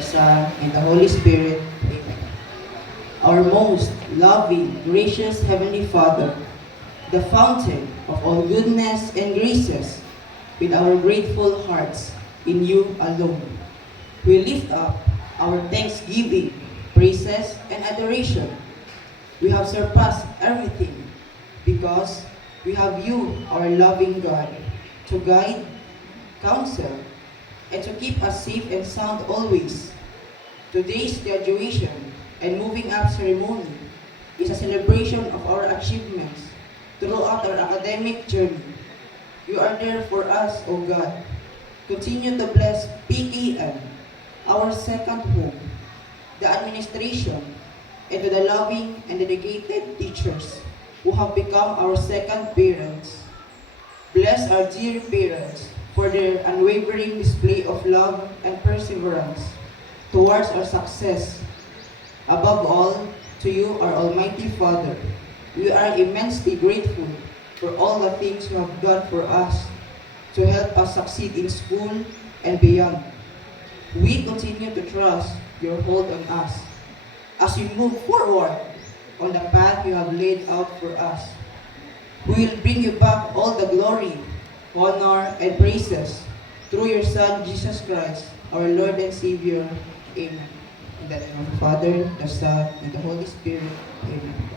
the Son, and the Holy Spirit. Amen. Our most loving, gracious Heavenly Father, the fountain of all goodness and graces, with our grateful hearts in you alone, we lift up our thanksgiving, praises, and adoration. We have surpassed everything because we have you, our loving God, to guide, counsel, and to keep us safe and sound always. Today's graduation and moving up ceremony is a celebration of our achievements throughout our academic journey. You are there for us, O God. Continue to bless PKN, our second home, the administration, and to the loving and dedicated teachers who have become our second parents. Bless our dear parents for their unwavering display of love and perseverance towards our success. Above all, to you, our Almighty Father, we are immensely grateful for all the things you have done for us to help us succeed in school and beyond. We continue to trust your hold on us as we move forward on the path you have laid out for us. We will bring you back all the glory, honor, and praises through your Son, Jesus Christ, our Lord and Savior. Amen. In the name of the Father, the Son, and the Holy Spirit. Amen.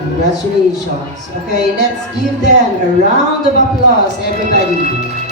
Congratulations. Okay, let's give them a round of applause, everybody.